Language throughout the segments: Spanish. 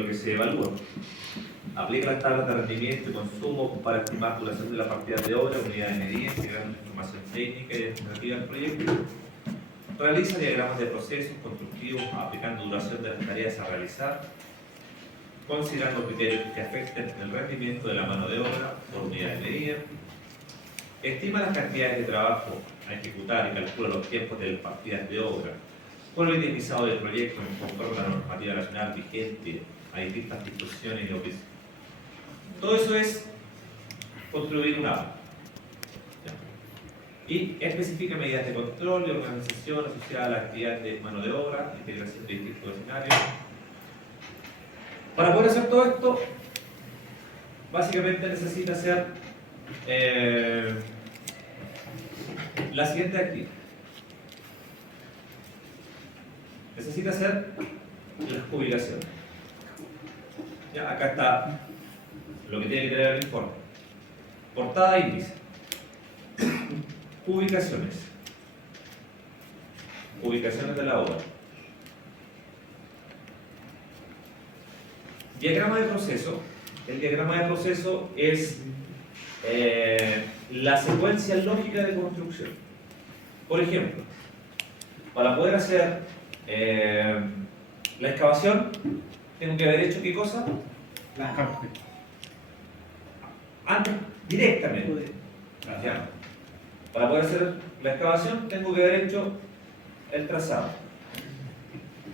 lo que se evalúa. Aplica las tablas de rendimiento y consumo para estimar duración de la partida de obra, unidades de medida, integrando información técnica y administrativa del proyecto. Realiza diagramas de procesos constructivos aplicando duración de las tareas a realizar, considerando criterios que afecten el rendimiento de la mano de obra por unidad de medida. Estima las cantidades de trabajo a ejecutar y calcula los tiempos de las partidas de obra con el indemnizado del proyecto conforme a la normativa nacional vigente a distintas disposiciones y oficios. Todo eso es construir un APA. Y especifica medidas de control y organización asociadas a la actividad de mano de obra, integración de distintos escenarios. Para poder hacer todo esto, básicamente necesita hacer la siguiente actividad. Necesita hacer las publicaciones. Ya, acá está lo que tiene que tener el informe. Portada e índice. Ubicaciones. Ubicaciones de la obra. Diagrama de proceso. El diagrama de proceso es la secuencia lógica de construcción. Por ejemplo, para poder hacer la excavación, tengo que haber hecho ¿qué cosa? La carpeta. Antes, directamente. Ya. Para poder hacer la excavación, tengo que haber hecho el trazado.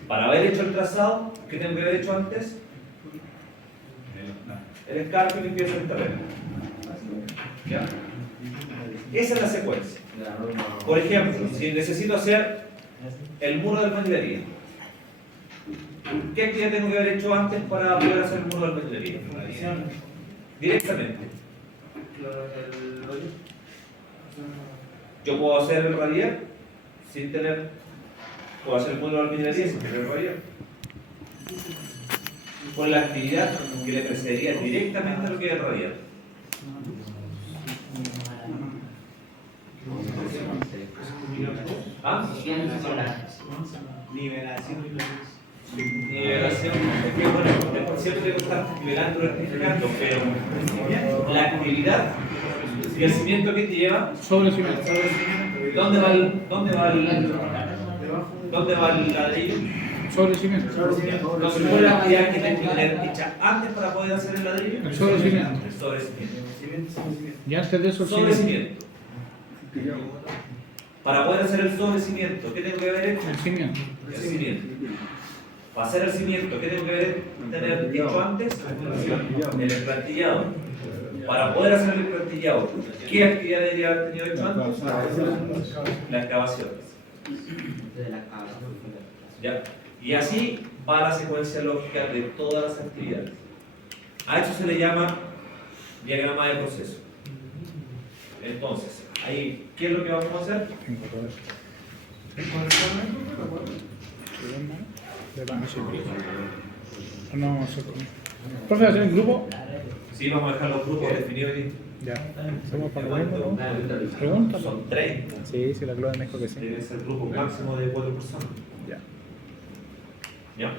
Para haber hecho el trazado, ¿qué tengo que haber hecho antes? El escarpe y limpieza del terreno. ¿Ya? Esa es la secuencia. Por ejemplo, si necesito hacer el muro de albañilería, ¿qué actividad tengo que haber hecho antes para poder hacer el muro de albañilería? Directamente. Yo puedo hacer el radial sin tener, puedo hacer el muro de albañilería sin tener el radial. Con la actividad que le precedería directamente a lo que es el radial. ¿Ah? Nivelación. Nivelación. Es que bueno, después siempre tengo que estar nivelando y rectificando, pero la actividad y el cimiento que te lleva. Sobre cimiento. ¿Dónde va el ladrillo? Sobre cimiento. Entonces, ¿cuál es la actividad que tengo que tener hecha antes para poder hacer el ladrillo? El sobre cimiento. El sobre cimiento. Y antes de eso el Sobre cimiento. cimiento. Para poder hacer el sobre cimiento, ¿qué tengo que haber hecho? El cimiento. El cimiento. Para hacer el cimiento, ¿qué tengo que tener hecho antes? El emplantillado. Para poder hacer el emplantillado, ¿qué actividad debería haber tenido hecho antes? La excavación. ¿Ya? Y así va la secuencia lógica de todas las actividades. A eso se le llama diagrama de proceso. Entonces, ahí, ¿qué es lo que vamos a hacer? No, profe, ¿hacer un grupo? Sí, vamos a dejar los grupos definidos ahí. Ya. ¿Somos para lo mismo, no? Pregunta. Son 30. Sí, sí, la Claudia me dijo que sí. Debe ser el grupo máximo de 4 personas. Ya. ¿Ya?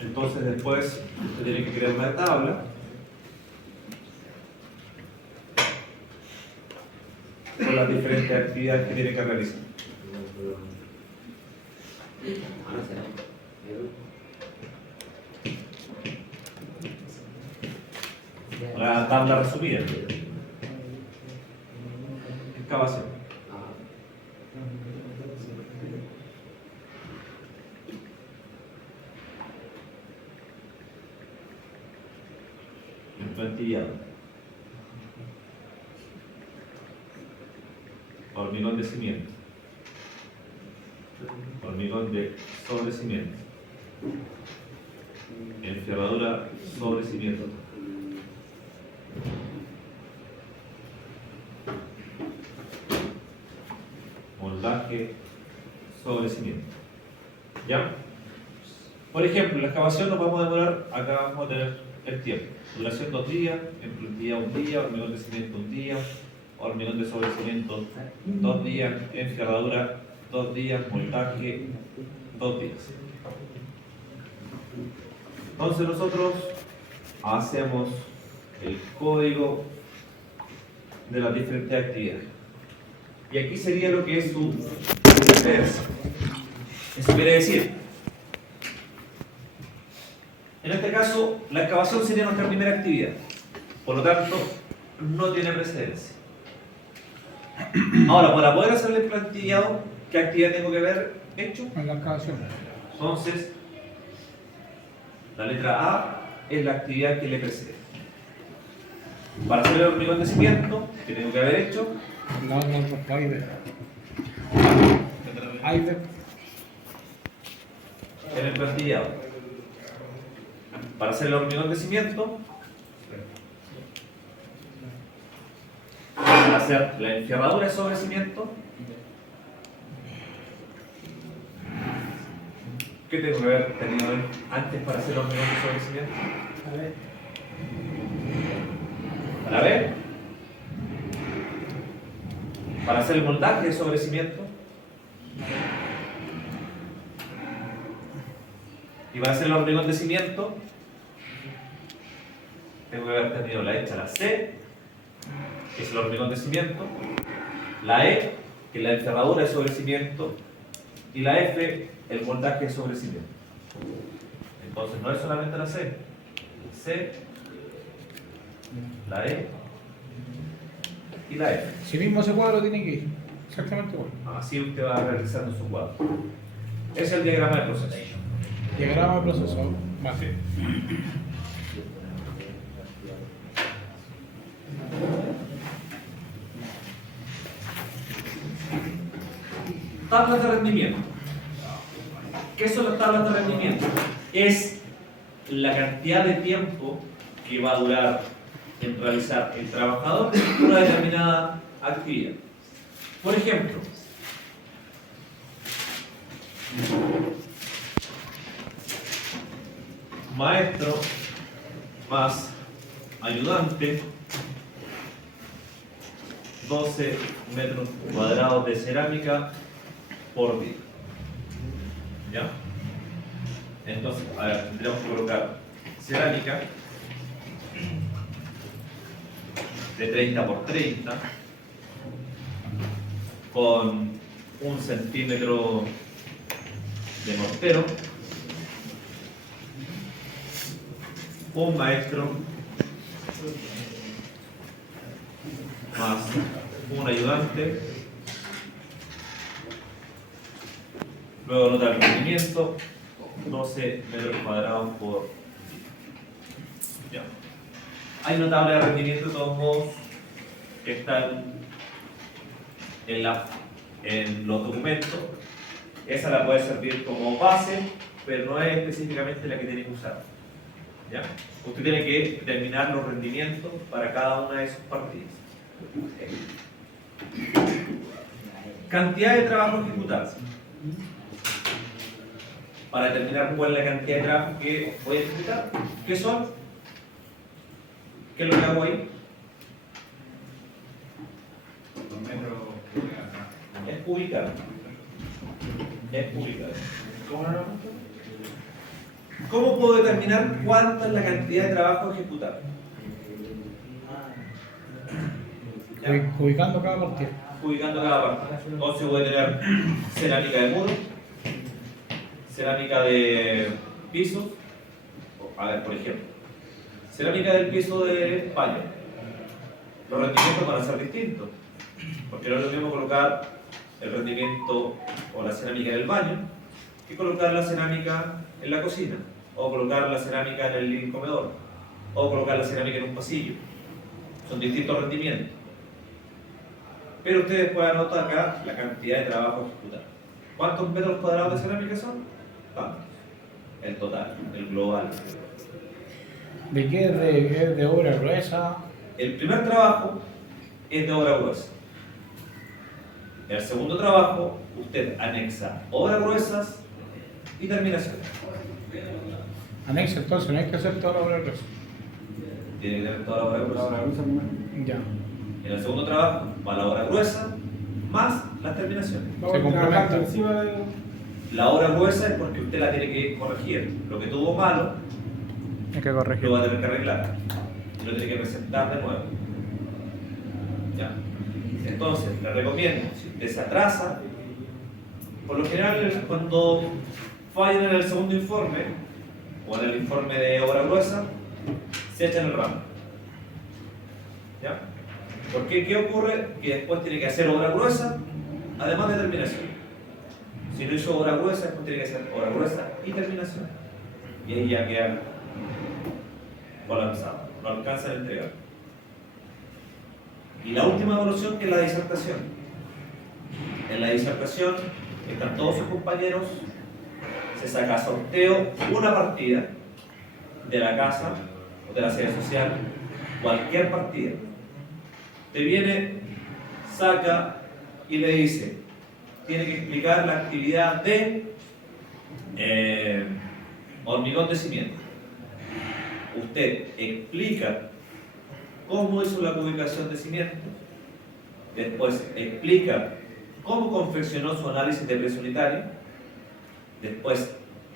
Entonces después usted tiene que crear una tabla con las diferentes actividades que tiene que realizar. La tabla resumida. Excavación. Emplantillado. Hormigón de cimiento. Hormigón de sobre cimiento. Enferradura sobre cimiento. Moldaje sobre cimiento. ¿Ya? Por ejemplo, la excavación nos vamos a demorar, acá vamos a tener el tiempo. Duración 2 días, emplantillado 1 día, hormigón de cimiento 1 día, hormigón de sobre cimiento 2 días, enferradura 2 días, moldaje, 2 días. Entonces nosotros hacemos el código de las diferentes actividades. Y aquí sería lo que es su referencia. Eso quiere decir, en este caso, la excavación sería nuestra primera actividad. Por lo tanto, no tiene precedencia. Ahora, para poder hacer el plantillado, ¿qué actividad tengo que haber hecho? En la excavación. Entonces, la letra A es la actividad que le precede. Para hacer el hormigón de cimiento, ¿qué tengo que haber hecho? No, Aide. Aide. En el plantillado. Para hacer el hormigón de cimiento, para hacer la enferradura sobre cimiento, ¿qué tengo que haber tenido antes para hacer el hormigón sobre cimiento? Para ver. Para hacer el moldaje sobre cimiento. Y para hacer el hormigón de cimiento, tengo que haber tenido la hecha la C, que es el hormigón de cimiento, la E, que es la encerradura de sobre cimiento, y la F, el moldaje sobre cimiento. Entonces no es solamente la C, la E y la F. Si mismo ese cuadro tiene que ir. Exactamente igual. Así usted va realizando su cuadro. Ese es el diagrama de proceso. Diagrama de proceso. Base. Tablas de rendimiento. ¿Qué son las tablas de rendimiento? Es la cantidad de tiempo que va a durar en realizar el trabajador una determinada actividad. Por ejemplo, maestro más ayudante, 12 metros cuadrados de cerámica por día. ¿Ya? Entonces, a ver, tendríamos que colocar cerámica de 30 por 30 con 1 centímetro de mortero, un maestro más un ayudante, luego nota el rendimiento, 12 metros cuadrados por... Ya. Hay una tabla de rendimiento de todos modos que está en los documentos. Esa la puede servir como base, pero no es específicamente la que tiene que usar. ¿Ya? Usted tiene que determinar los rendimientos para cada una de sus partidas. Cantidad de trabajo ejecutado. Para determinar cuál es la cantidad de trabajo que voy a ejecutar. ¿Qué son? ¿Qué es lo que hago ahí? Es publicar. Es publicar. ¿Cómo puedo determinar cuánta es la cantidad de trabajo ejecutado? Ubicando cada partida. Ubicando cada parte. Entonces voy a tener cerámica de muro, cerámica de piso. A ver, por ejemplo, cerámica del piso de baño. Los rendimientos van a ser distintos, porque no es lo mismo colocar el rendimiento o la cerámica en el baño que colocar la cerámica en la cocina, o colocar la cerámica en el living comedor, o colocar la cerámica en un pasillo. Son distintos rendimientos. Pero ustedes pueden anotar acá la cantidad de trabajo ejecutado. ¿Cuántos metros cuadrados de cerámica son? Tantos. El total, el global. ¿De qué es de obra gruesa? El primer trabajo es de obra gruesa. El segundo trabajo, usted anexa obras gruesas y terminaciones. Anexa, entonces no hay que hacer toda la obra gruesa. Tiene que tener toda la obra gruesa. Ya. En el segundo trabajo va la obra gruesa más las terminaciones. Se Vamos complementa. trabajando encima de... La obra gruesa es porque usted la tiene que corregir. Lo que tuvo malo, Hay que corregir. lo va a tener que arreglar. Y lo tiene que presentar de nuevo. ¿Ya? Entonces, le recomiendo, si usted se atrasa, por lo general cuando fallan en el segundo informe, o en el informe de obra gruesa, se echan el ramo. ¿Ya? ¿Por qué? ¿Qué ocurre? Que después tiene que hacer obra gruesa, además de terminación. Si no hizo obra gruesa, después tiene que hacer obra gruesa y terminación. Y ahí ya queda colapsado, no alcanza a entregar. Y la última evaluación, que es la disertación. En la disertación están todos sus compañeros, se saca a sorteo una partida de la casa o de la sede social, cualquier partida. Te viene, saca y le dice, tiene que explicar la actividad de hormigón de cimiento. Usted explica cómo hizo la ubicación de cimiento, después explica cómo confeccionó su análisis de precio unitario, después,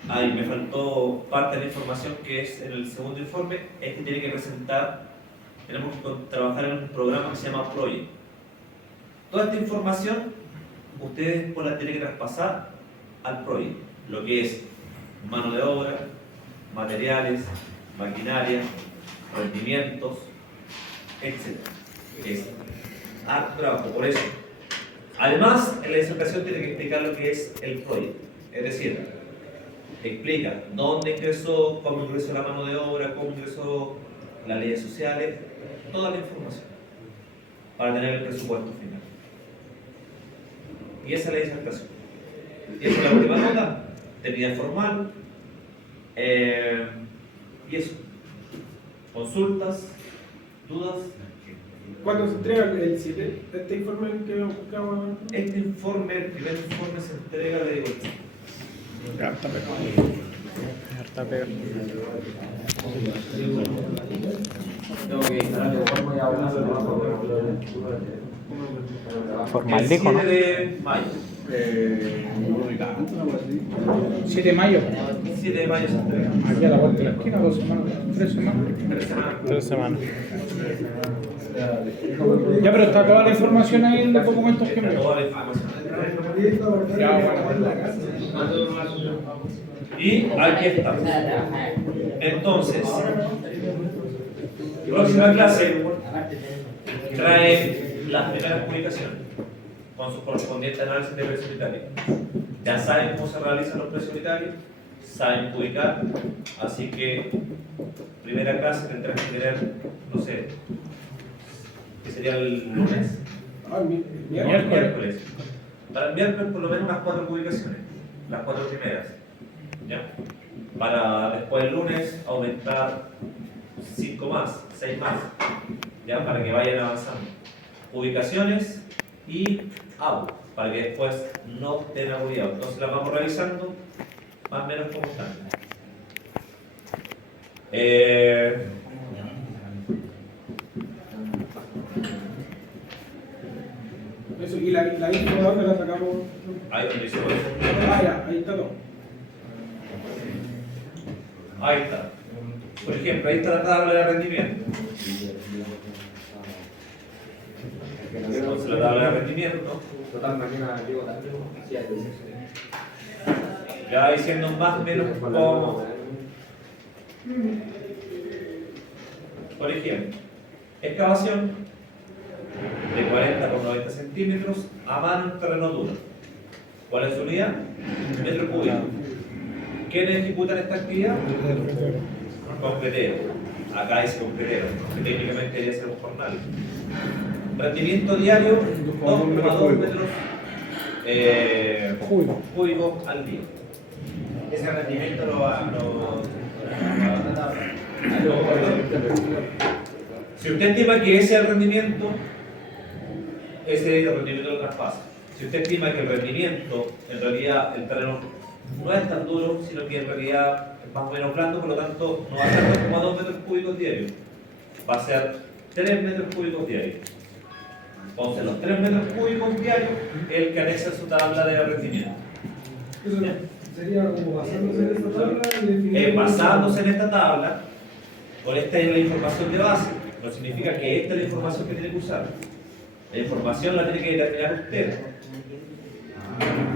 ahí me faltó parte de la información que es en el segundo informe, es que tiene que presentar, tenemos que trabajar en un programa que se llama Project. Toda esta información ustedes después la tienen que traspasar al Project, lo que es mano de obra, materiales, maquinaria, rendimientos, etc. Es harto trabajo, por eso. Además, en la disertación tiene que explicar lo que es el Project, es decir, explica dónde ingresó, cómo ingresó la mano de obra, cómo ingresó las leyes sociales, toda la información para tener el presupuesto final. Y esa es la disertación. Y esa es la última nota, tenida formal. Y eso. Consultas, dudas. ¿Cuándo se entrega el 7? Este informe que acabo de ver. Este informe, el primer informe se entrega, le digo, Ya está pegado. Harta pega. Tengo que instalar el forma y hablar. Formal el dijo, 7 ¿no? de mayo. 7 de mayo. 7 de mayo se entrega. Aquí a la vuelta de la esquina, 2 semanas, 3 semanas. 3 semanas. 3 semanas. Ya, pero está toda la información ahí en los documentos que Está envió. toda la información. Ya, bueno. Y aquí está. Entonces, próxima clase trae las primeras publicaciones con su correspondiente análisis de precio unitario. Ya saben cómo se realizan los precios unitarios, saben publicar, así que primera clase tendrán que tener, no sé, ¿qué sería el lunes? Miércoles. Para el miércoles por lo menos unas 4 publicaciones, las 4 primeras. ¿Ya? Para después el lunes aumentar 5 más, 6 más, ¿ya? Para que vayan avanzando. Ubicaciones y agua, para que después no estén agobiados. Entonces las vamos revisando más o menos como están. Eso, y la info de dónde la sacamos. Ahí donde dice Ah, ya, ahí está todo. ahí está. Por ejemplo, ahí está la tabla de rendimiento. Entonces la tabla de rendimiento Total, mañana llego tarde. Sí, hay veces. ya va diciendo más o menos cómo. Por ejemplo, excavación de 40 por 90 centímetros a mano en terreno duro. ¿Cuál es su unidad? Metro cúbico. ¿Quiénes ejecutan esta actividad? Concretero. Acá dice concretero, que técnicamente debería ser un jornal. Rendimiento diario, 2,2 metros cúbicos al día. Ese rendimiento lo Si usted estima que ese es el rendimiento, ese es el rendimiento del traspaso. Si usted estima que el rendimiento, en realidad el terreno no es tan duro, sino que en realidad es más o menos blando, por lo tanto no va a ser 2,2 metros cúbicos diarios, va a ser 3 metros cúbicos diarios. Entonces, los 3 metros cúbicos diarios es el que anexa en su tabla de rendimiento. Eso sería como basándose en esta tabla y definir. Basándose en esta tabla, con esta es la información de base. No significa que esta es la información que tiene que usar. La información la tiene que determinar usted.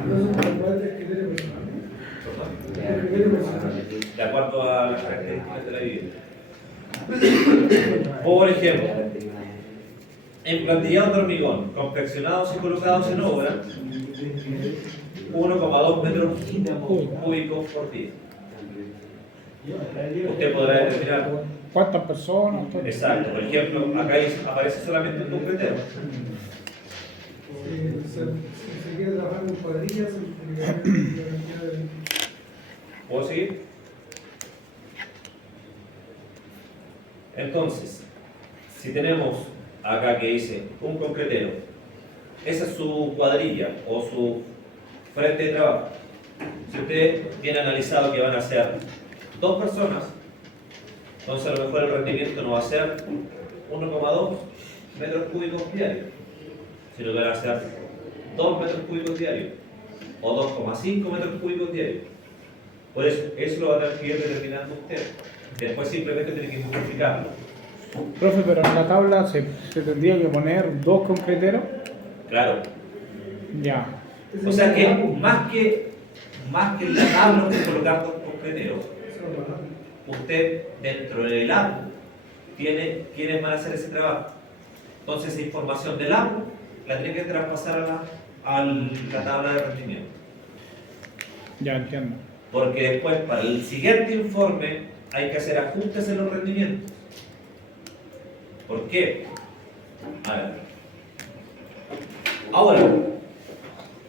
No son componentes que tiene personal. De acuerdo a las características de la vivienda. Por ejemplo, emplantillados de hormigón, confeccionados y colocados en obra, 1,2 metros cúbicos por día. Usted podrá determinar. ¿Cuántas personas? Exacto, por ejemplo, acá aparece solamente un concretero. Si se quiere trabajar con cuadrillas, ¿Puedo seguir? Entonces, si tenemos acá que dice un concretero, esa es su cuadrilla o su frente de trabajo. Si usted tiene analizado que van a ser 2 personas, entonces a lo mejor el rendimiento no va a ser 1,2 metros cúbicos diarios, sino que van a ser 2 metros cúbicos diarios o 2,5 metros cúbicos diarios. Por eso lo va a tener que ir determinando usted. Después simplemente tiene que multiplicarlo. Profe, pero en la tabla se tendría que poner 2 concreteros. Claro. Ya. O sea que más que en la tabla usted colocar 2 concreteros, usted dentro del APU tiene quiénes van a hacer ese trabajo. Entonces esa información del APU la tiene que traspasar a la tabla de rendimiento. Ya entiendo. Porque después para el siguiente informe hay que hacer ajustes en los rendimientos. ¿Por qué? A ver. Ahora,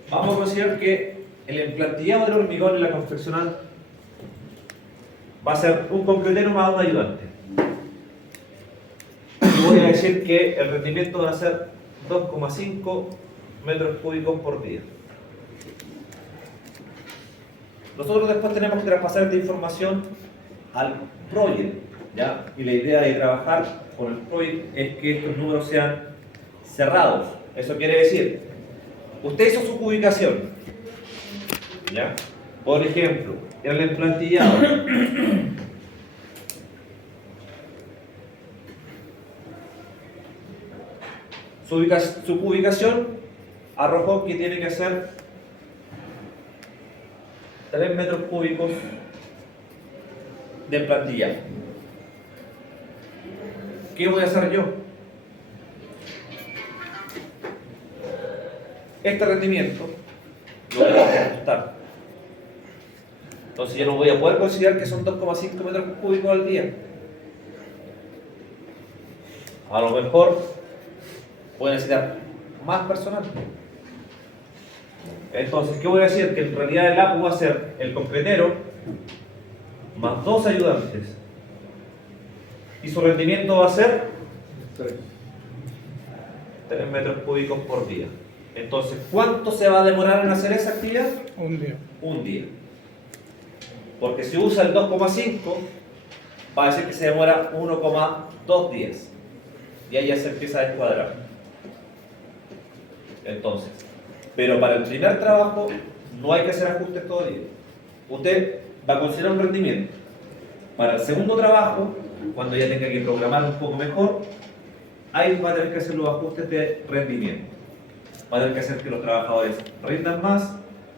vamos a considerar que el emplantillado del hormigón en la confeccional va a ser un concretero más un ayudante. Y voy a decir que el rendimiento va a ser 2,5 metros cúbicos por día. Nosotros después tenemos que traspasar esta información al project, ¿ya? Y la idea de trabajar con el project es que estos números sean cerrados. Eso quiere decir, usted hizo su ubicación, ¿ya? Por ejemplo, en el emplantillado, su ubicación arrojó que tiene que ser 3 metros cúbicos de plantilla. ¿Qué voy a hacer yo? Este rendimiento lo voy a ajustar. Entonces yo no voy a poder considerar que son 2,5 metros cúbicos al día. A lo mejor voy a necesitar más personal. Entonces, ¿qué voy a decir? Que en realidad el APU va a ser el concretero más 2 ayudantes. Y su rendimiento va a ser 3 metros cúbicos por día. Entonces, ¿cuánto se va a demorar en hacer esa actividad? Un día. Un día. Porque si usa el 2,5, va a decir que se demora 1,2 días. Y ahí ya se empieza a descuadrar. Entonces, pero para el primer trabajo no hay que hacer ajustes todavía. Usted va a considerar un rendimiento. Para el segundo trabajo, cuando ya tenga que programar un poco mejor, ahí va a tener que hacer los ajustes de rendimiento. Va a tener que hacer que los trabajadores rindan más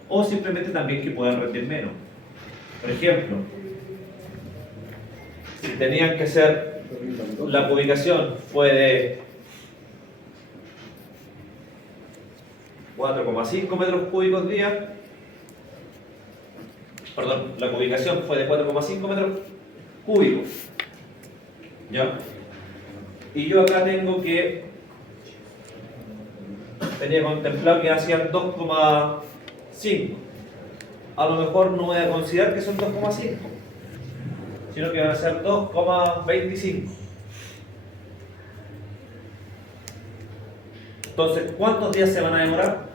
o simplemente también que puedan rendir menos. Por ejemplo, si tenían que hacer la publicación fue de 4,5 metros cúbicos día, perdón, la ubicación fue de 4,5 metros cúbicos, ¿ya? Y yo acá tengo que tenía contemplado que hacían 2,5. A lo mejor no voy a considerar que son 2,5, sino que van a ser 2,25. Entonces, ¿cuántos días se van a demorar?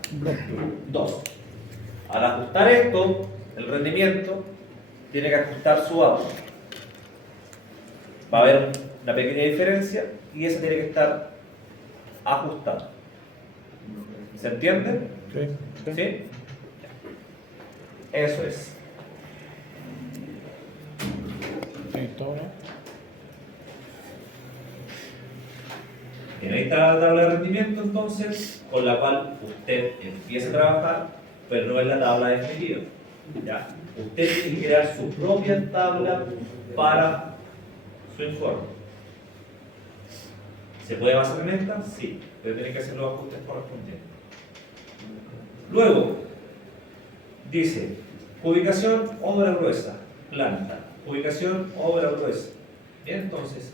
2. Al ajustar esto, el rendimiento tiene que ajustar su APU. Va a haber una pequeña diferencia y eso tiene que estar ajustado. ¿Se entiende? Sí. ¿Sí? Eso es. Sí, todo, ¿no? Bien, ahí está la tabla de rendimiento entonces, con la cual usted empieza a trabajar, pero no es la tabla definitiva. ¿Ya? Usted tiene que crear su propia tabla para su informe. ¿Se puede basar en esta? Sí, pero tiene que hacer los ajustes correspondientes. Luego, dice, ubicación, obra gruesa, planta. Ubicación, obra gruesa. Bien, entonces,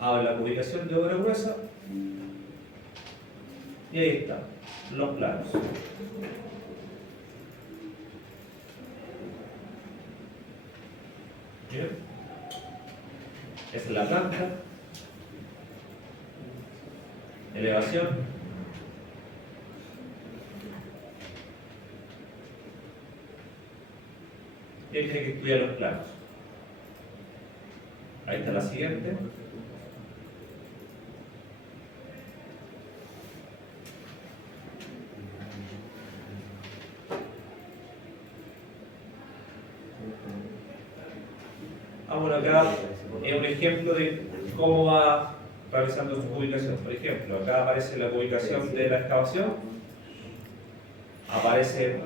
habla de ubicación de obra gruesa y ahí está, los planos. Bien, esa es la planta, elevación, y ahí tiene que estudiar los planos. Ahí está la siguiente. Bueno, acá es un ejemplo de cómo va realizando su ubicación. Por ejemplo, acá aparece la ubicación de la excavación. Aparece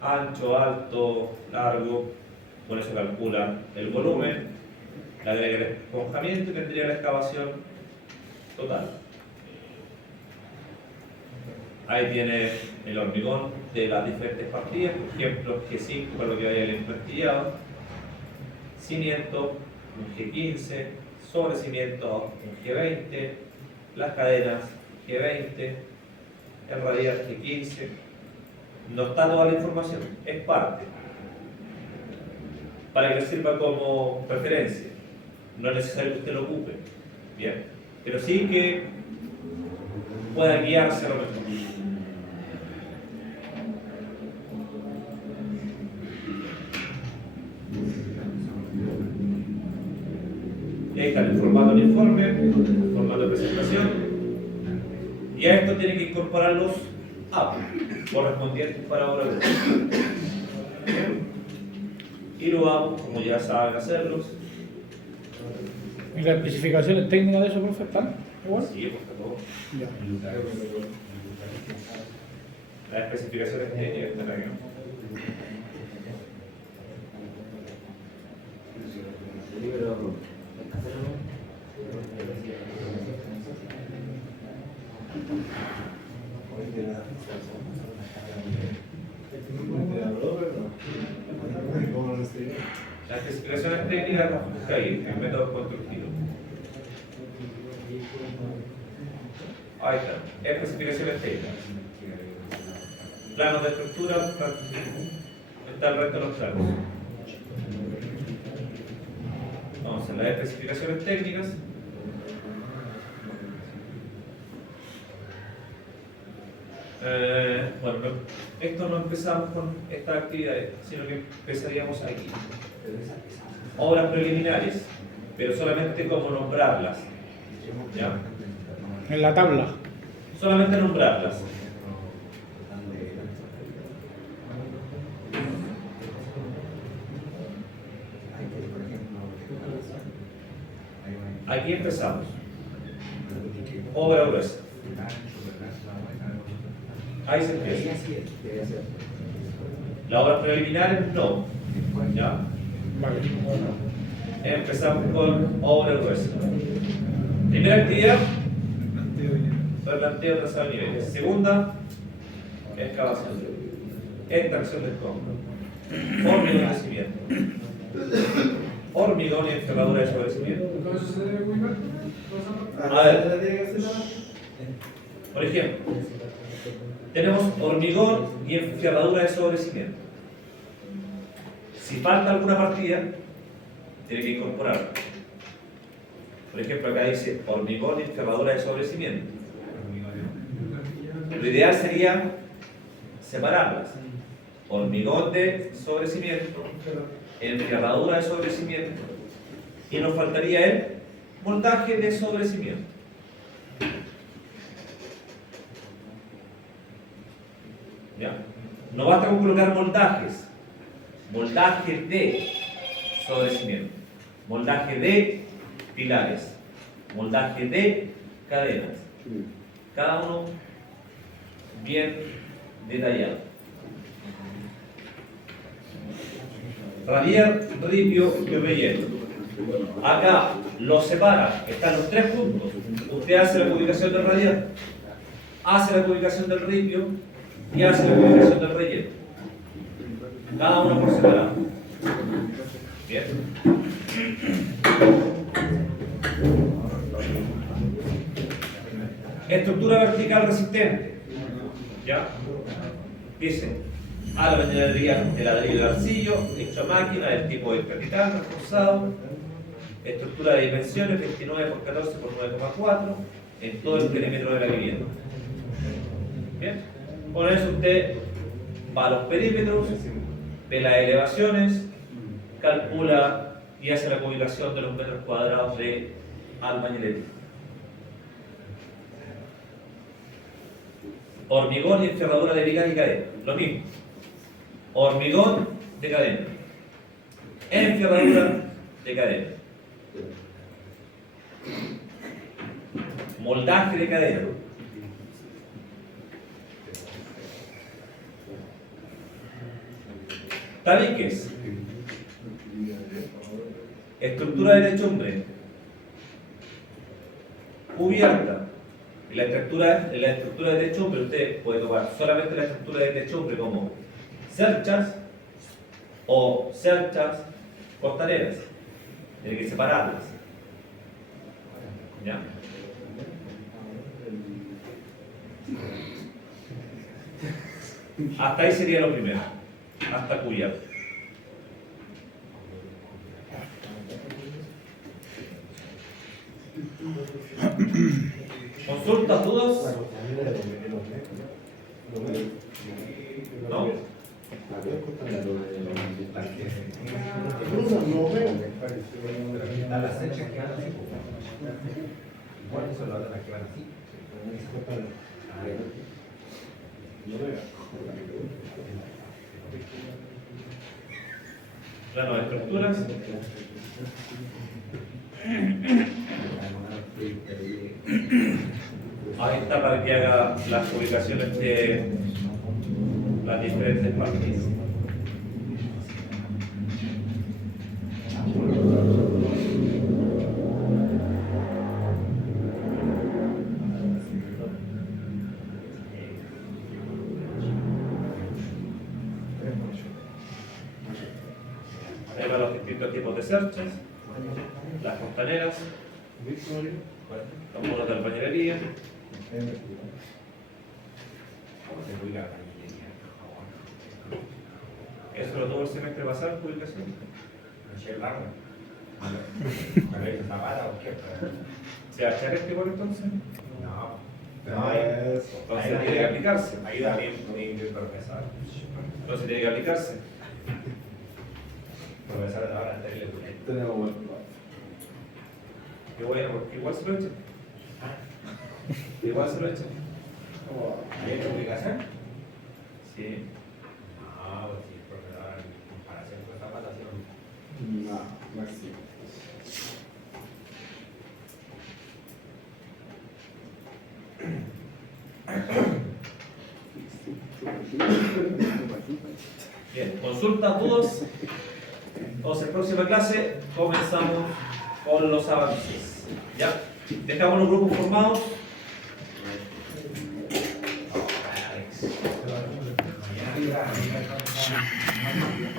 ancho, alto, largo. Con eso calcula el volumen. Le agrega el esponjamiento y tendría la excavación total. Ahí tiene el hormigón de las diferentes partidas. Por ejemplo, G5 para lo que vaya el emplastillado. Cimiento, un G15, sobre cimiento, un G20, las cadenas, G20, el radial G15. No está toda la información, es parte, para que le sirva como referencia. No es necesario que usted lo ocupe, bien, pero sí que pueda guiarse a lo mejor. Y ahí está el formato del informe, el formato de presentación. Y a esto tiene que incorporar los AP correspondientes para obra de y lo vamos, como ya saben hacerlos. ¿Y las especificaciones técnicas de eso, profe, están igual? Sí, por favor. Ya. Las especificaciones técnicas están aquí. Las especificaciones técnicas las busca ahí, en métodos constructivos. Ahí está, especificaciones técnicas. Planos de estructura, está el resto de los planos. Entonces, las especificaciones técnicas. Bueno, esto no empezamos con estas actividades, sino que empezaríamos aquí. Obras preliminares, pero solamente como nombrarlas. ¿Ya? En la tabla. Solamente nombrarlas. Aquí empezamos. Obra gruesa. Ahí se empieza. Las obras preliminares no. ¿Ya? Vale. Empezamos con obra gruesa. Primera actividad, replanteo trazado de niveles. Segunda, excavación. Extracción de escombro. Hormigón de cimiento. Hormigón y encerradura de sobrecimiento. A ver, por ejemplo, tenemos hormigón y encerradura de sobrecimiento. Si falta alguna partida, tiene que incorporarla. Por ejemplo, acá dice hormigón y encerradura de sobrecimiento. Lo ideal sería separarlas. Hormigón de sobrecimiento, encerradura de sobrecimiento, y nos faltaría el montaje de sobrecimiento. trabajamos con colocar moldajes. Moldaje de sobre cimiento. Moldaje de pilares. Moldaje de cadenas. Cada uno bien detallado. Radier, ripio y relleno. Acá los separa, están los tres puntos. Usted hace la ubicación del radier, hace la ubicación del ripio y hace la ubicación del relleno. Cada uno por separado. Bien. Estructura vertical resistente. ¿Ya? Dice, albañilería de ladrillo de arcillo, hecho a máquina del tipo vertical, reforzado. Estructura de dimensiones 29 por 14 por 9,4 en todo el perímetro de la vivienda. Bien. Con eso usted va a los perímetros, ve las elevaciones, calcula y hace la ubicación de los metros cuadrados de albañilería. Hormigón y encerradura de vigas y cadena. Lo mismo. Hormigón de cadena. Encerradura de cadena. Moldaje de cadena. Tabiques. Estructura de techumbre. Cubierta. La estructura de techumbre, usted puede tomar solamente la estructura de techumbre como cerchas o cerchas costaneras. Tiene que separarlas. ¿Ya? Hasta ahí sería lo primero. Hasta cubierta. ¿Consultas, dudas? ¿No? Las fechas que van así. Igual son las otras que van así. Plano de estructuras. Ahí está para que haga las ubicaciones de las diferentes partes. Ahí van los distintos tipos de cerchas, las costaneras, los muros de albañilería. Eso lo tuvo el semestre pasado, publicación. ¿Se achar este por entonces? Entonces tiene que aplicarse. Ahí da bien profesor. Entonces tiene que aplicarse. Profesor ahora anterior. Qué bueno, porque igual se lo echan. Igual se lo echan. ¿Hay otra publicación? Sí. No, pues sí, profesor, en comparación con esta patación. No, no es así. Bien, consultas, dudas. Entonces, próxima clase comenzamos con los avances. ¿Ya? Dejamos los grupos formados.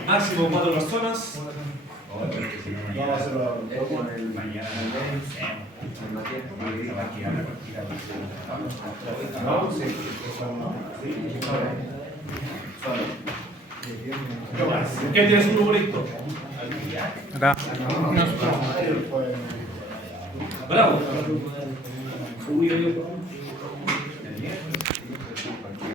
Máximo 4 personas. No, se lo Con el mañana. No, sí. ¿Qué tiene su numerito? Acá. Bravo. Uy, uy, uy.